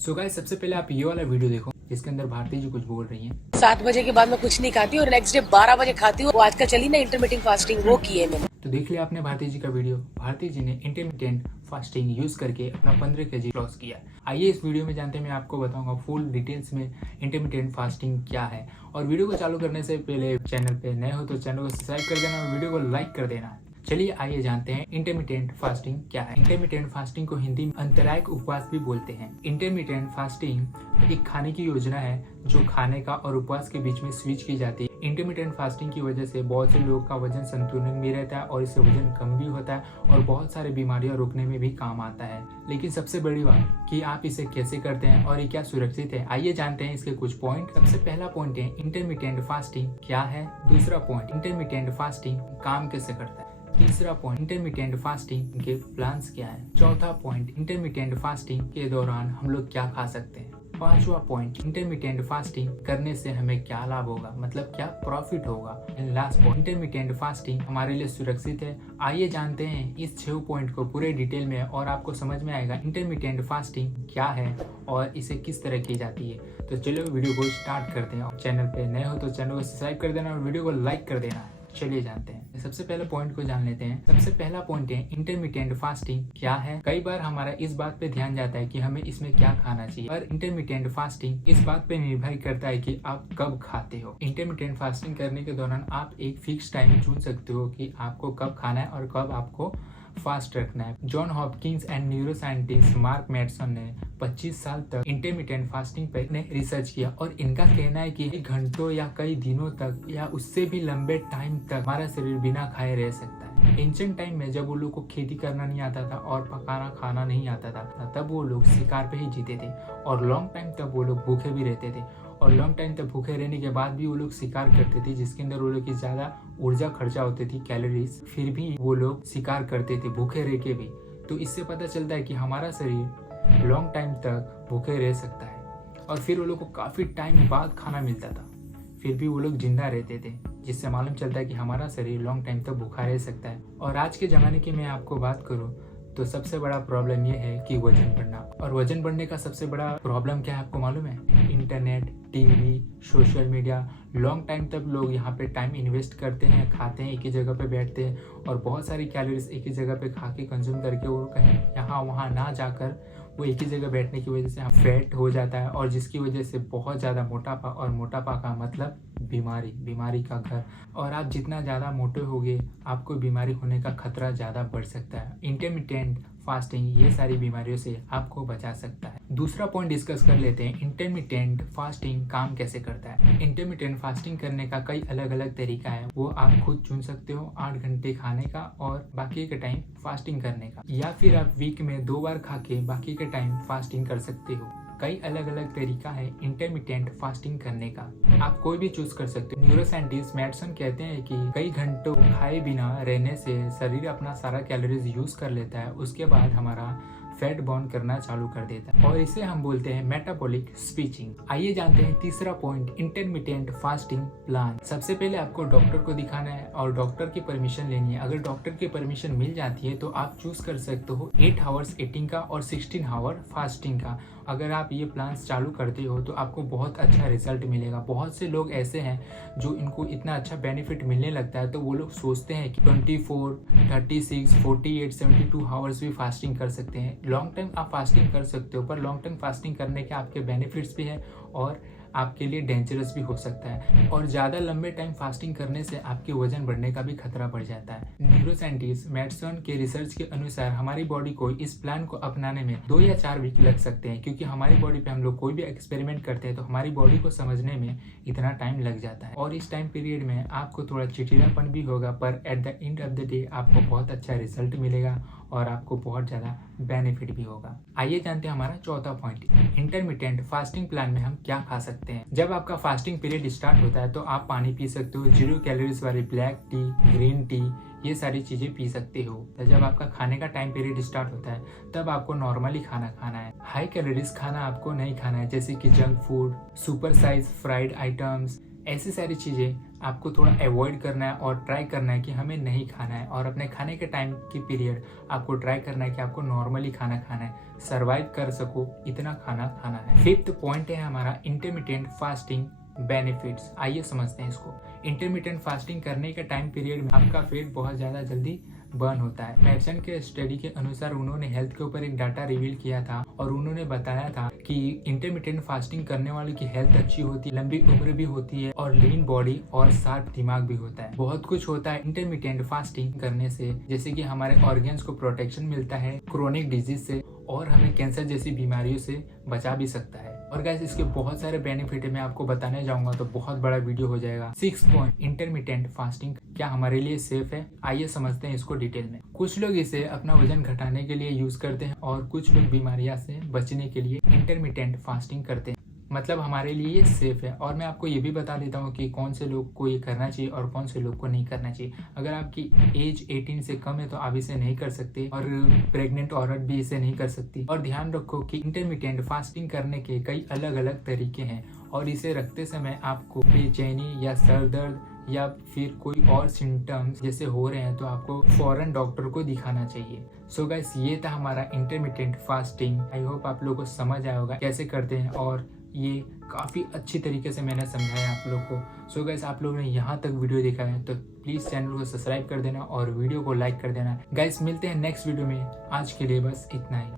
So guys, सबसे पहले आप ये वाला वीडियो देखो जिसके अंदर भारती जी कुछ बोल रही हैं। 7 बजे के बाद मैं कुछ नहीं खाती और नेक्स्ट डे 12 बजे खाती हूँ। वो आजकल चली ना इंटरमीडिएट फास्टिंग, वो की है मैंने। तो देख लिया आपने भारती जी का वीडियो। भारती जी ने इंटरमिटेंट फास्टिंग यूज करके अपना 15 kg लॉस किया। आइए इस वीडियो में जानते हैं, मैं आपको बताऊंगा फुल डिटेल्स में इंटरमिटेंट फास्टिंग क्या है। और वीडियो को चालू करने से पहले चैनल पे नए हो तो चैनल को सब्सक्राइब कर देना और वीडियो को लाइक कर देना। चलिए आइए जानते हैं इंटरमिटेंट फास्टिंग क्या है। इंटरमिटेंट फास्टिंग को हिंदी में अंतरायिक उपवास भी बोलते हैं। इंटरमिटेंट फास्टिंग एक खाने की योजना है जो खाने का और उपवास के बीच में स्विच की जाती है। इंटरमिटेंट फास्टिंग की वजह से बहुत से लोगों का वजन संतुलन में रहता है और इससे वजन कम भी होता है और बहुत सारी बीमारियां रोकने में भी काम आता है। लेकिन सबसे बड़ी बात कि आप इसे कैसे करते हैं और ये क्या सुरक्षित है, आइए जानते हैं इसके कुछ पॉइंट। सबसे पहला पॉइंट है इंटरमिटेंट फास्टिंग क्या है। दूसरा पॉइंट, इंटरमिटेंट फास्टिंग काम कैसे करता है। तीसरा पॉइंट, इंटरमिटेंट फास्टिंग के प्लान्स क्या है। चौथा पॉइंट, इंटरमिटेंट फास्टिंग के दौरान हम लोग क्या खा सकते हैं। पांचवा पॉइंट, इंटरमिटेंट फास्टिंग करने से हमें क्या लाभ होगा, मतलब क्या प्रॉफिट होगा। And last point, intermittent fasting हमारे लिए सुरक्षित है। आइए जानते हैं इस 6 पॉइंट को पूरे डिटेल में और आपको समझ में आएगा इंटरमिटेंट फास्टिंग क्या है और इसे किस तरह की जाती है। तो चलो वीडियो को स्टार्ट करते हैं। चैनल पे नए हो तो चैनल को सब्सक्राइब कर देना और वीडियो को लाइक कर देना। चलिए जानते हैं, सबसे पहले पॉइंट को जान लेते हैं। सबसे पहला पॉइंट है इंटरमिटेंट फास्टिंग क्या है। कई बार हमारा इस बात पे ध्यान जाता है कि हमें इसमें क्या खाना चाहिए, पर इंटरमिटेंट फास्टिंग इस बात पे निर्भर करता है कि आप कब खाते हो। इंटरमिटेंट फास्टिंग करने के दौरान आप एक फिक्स टाइम चुन सकते हो कि आपको कब खाना है और कब आपको फास्ट रखना है। John Hopkins and neuroscientist Mark Mattson ने 25 साल तक इंटरमिटेंट फास्टिंग पर रिसर्च किया और इनका कहना है कि घंटों या कई दिनों तक या उससे भी लंबे टाइम तक हमारा शरीर बिना खाए रह सकता है। एंशिएंट टाइम में जब वो लोग को खेती करना नहीं आता था और पकाना खाना नहीं आता था, तब वो लोग शिकार पे ही जीते थे और लॉन्ग टाइम तक वो लोग भूखे भी रहते थे। और लॉन्ग टाइम तक भूखे रहने के बाद भी वो लोग शिकार करते थे, जिसके अंदर वो लोग की ज्यादा ऊर्जा खर्चा होती थी, कैलोरीज, फिर भी वो लोग शिकार करते थे भूखे रह के भी। तो इससे पता चलता है कि हमारा शरीर लॉन्ग टाइम तक भूखे रह सकता है। और फिर वो लोग को काफी टाइम बाद खाना मिलता था, फिर भी वो लोग जिंदा रहते थे, जिससे मालूम चलता है कि हमारा शरीर लॉन्ग टाइम तक भूखा रह सकता है। और आज के ज़माने की मैं आपको बात करूँ तो सबसे बड़ा प्रॉब्लम ये है कि वजन बढ़ना। और वजन बढ़ने का सबसे बड़ा प्रॉब्लम क्या है आपको मालूम है। Internet, TV, social media. Long time तक लोग यहाँ पे टाइम इन्वेस्ट करते हैं, खाते हैं, एक ही जगह पे बैठते हैं और बहुत सारी कैलोरीज एक ही जगह पे खा के कंज्यूम करके वो कहीं यहाँ वहाँ ना जाकर वो एक ही जगह बैठने की वजह से फैट हो जाता है और जिसकी वजह से बहुत ज़्यादा मोटापा, और मोटापा का मतलब बीमारी का घर। और आप जितना ज़्यादा मोटे होगे आपको बीमारी होने का खतरा ज़्यादा बढ़ सकता है। इंटरमिटेंट फास्टिंग ये सारी बीमारियों से आपको बचा सकता है। दूसरा पॉइंट डिस्कस कर लेते हैं, इंटरमिटेंट फास्टिंग काम कैसे करता है। इंटरमिटेंट फास्टिंग करने का कई अलग अलग तरीका है, वो आप खुद चुन सकते हो। 8 घंटे खाने का और बाकी के टाइम फास्टिंग करने का, या फिर आप वीक में 2 बार खा के बाकी के टाइम फास्टिंग कर सकते हो। कई अलग अलग तरीका है इंटरमिटेंट फास्टिंग करने का, आप कोई भी चूज कर सकते हो। न्यूरोसाइंटिस्ट मेडसन कहते हैं कि कई घंटों खाए बिना रहने से शरीर अपना सारा कैलोरीज यूज कर लेता है, उसके बाद हमारा फैट बर्न करना चालू कर देता है और इसे हम बोलते हैं मेटाबॉलिक स्विचिंग। आइए जानते हैं तीसरा पॉइंट, इंटरमिटेंट फास्टिंग प्लान। सबसे पहले आपको डॉक्टर को दिखाना है और डॉक्टर की परमिशन लेनी है। अगर डॉक्टर की परमिशन मिल जाती है तो आप चूज कर सकते हो 8 आवर्स ईटिंग का और 16 आवर फास्टिंग का। अगर आप ये प्लान्स चालू करते हो तो आपको बहुत अच्छा रिजल्ट मिलेगा। बहुत से लोग ऐसे हैं जो इनको इतना अच्छा बेनिफिट मिलने लगता है तो वो लोग सोचते हैं कि 24, 36, 48, 72 आवर्स भी फास्टिंग कर सकते हैं। लॉन्ग टाइम आप फास्टिंग कर सकते हो, पर लॉन्ग टाइम फास्टिंग करने के आपके बेनिफिट्स भी हैं और आपके लिए डेंजरस भी हो सकता है। और ज़्यादा लंबे टाइम फास्टिंग करने से आपके वजन बढ़ने का भी खतरा बढ़ जाता है। न्यूरोसाइंटिस्ट मेडसन के रिसर्च के अनुसार हमारी बॉडी को इस प्लान को अपनाने में 2 या 4 वीक लग सकते हैं, क्योंकि हमारी बॉडी पे हम लोग कोई भी एक्सपेरिमेंट करते हैं तो हमारी बॉडी को समझने में इतना टाइम लग जाता है। और इस टाइम पीरियड में आपको थोड़ा चिड़चिड़ापन भी होगा, पर at the end of the day आपको बहुत अच्छा रिजल्ट मिलेगा और आपको बहुत ज़्यादा बेनिफिट भी होगा। आइए जानते हैं हमारा चौथा पॉइंट, इंटरमिटेंट फास्टिंग प्लान में हम क्या खा सकते हैं। जब आपका फास्टिंग पीरियड स्टार्ट होता है तो आप पानी पी सकते हो, 0 कैलोरीज वाली ब्लैक टी, ग्रीन टी, ये सारी चीज़ें पी सकते हो। तो जब आपका खाने का टाइम पीरियड स्टार्ट होता है तब आपको नॉर्मली खाना खाना है। हाई कैलोरीज खाना आपको नहीं खाना है, जैसे कि junk food, super size fried items, ऐसी सारी चीज़ें आपको थोड़ा अवॉइड करना है और ट्राई करना है कि हमें नहीं खाना है। और अपने खाने के टाइम की पीरियड आपको ट्राई करना है कि आपको नॉर्मली खाना खाना है। सरवाइव कर सको इतना खाना खाना है। 5th पॉइंट है हमारा इंटरमिटेंट फास्टिंग बेनिफिट्स। आइए समझते हैं इसको। इंटरमिटेंट फास्टिंग करने के टाइम पीरियड में आपका फैट बहुत ज़्यादा जल्दी बर्न होता है। मेडिसिन के स्टडी के अनुसार उन्होंने हेल्थ के ऊपर एक डाटा रिवील किया था और उन्होंने बताया था कि इंटरमिटेंट फास्टिंग करने वाले की हेल्थ अच्छी होती है, लंबी उम्र भी होती है और लीन बॉडी और शार्प दिमाग भी होता है। बहुत कुछ होता है इंटरमिटेंट फास्टिंग करने से, जैसे कि हमारे ऑर्गन्स को प्रोटेक्शन मिलता है क्रोनिक डिजीज से और हमें कैंसर जैसी बीमारियों से बचा भी सकता है। और गाइस इसके बहुत सारे बेनिफिट है, मैं आपको बताने जाऊंगा तो बहुत बड़ा वीडियो हो जाएगा। 6 पॉइंट इंटरमिटेंट फास्टिंग क्या हमारे लिए सेफ है, आइए समझते हैं इसको डिटेल में। कुछ लोग इसे अपना वजन घटाने के लिए यूज करते हैं और कुछ लोग बीमारियां से बचने के लिए इंटरमिटेंट फास्टिंग करते हैं। मतलब हमारे लिए ये सेफ है। और मैं आपको ये भी बता देता हूँ कि कौन से लोग को ये करना चाहिए और कौन से लोग को नहीं करना चाहिए। अगर आपकी एज 18 से कम है तो आप इसे नहीं कर सकते और प्रेग्नेंट औरत भी इसे नहीं कर सकती। और ध्यान रखो कि इंटरमिटेंट फास्टिंग करने के कई अलग अलग तरीके हैं और इसे रखते समय आपको बेचैनी या सर दर्द या फिर कोई और सिम्टम्स जैसे हो रहे हैं तो आपको फौरन डॉक्टर को दिखाना चाहिए। सो गाइस ये था हमारा इंटरमिटेंट फास्टिंग। आई होप आप लोगों को समझ आया होगा कैसे करते हैं और ये काफ़ी अच्छी तरीके से मैंने समझाया आप लोग को। सो गाइस आप लोगों ने यहाँ तक वीडियो देखा है तो प्लीज़ चैनल को सब्सक्राइब कर देना और वीडियो को लाइक कर देना। गाइस मिलते हैं नेक्स्ट वीडियो में, आज के लिए बस इतना ही।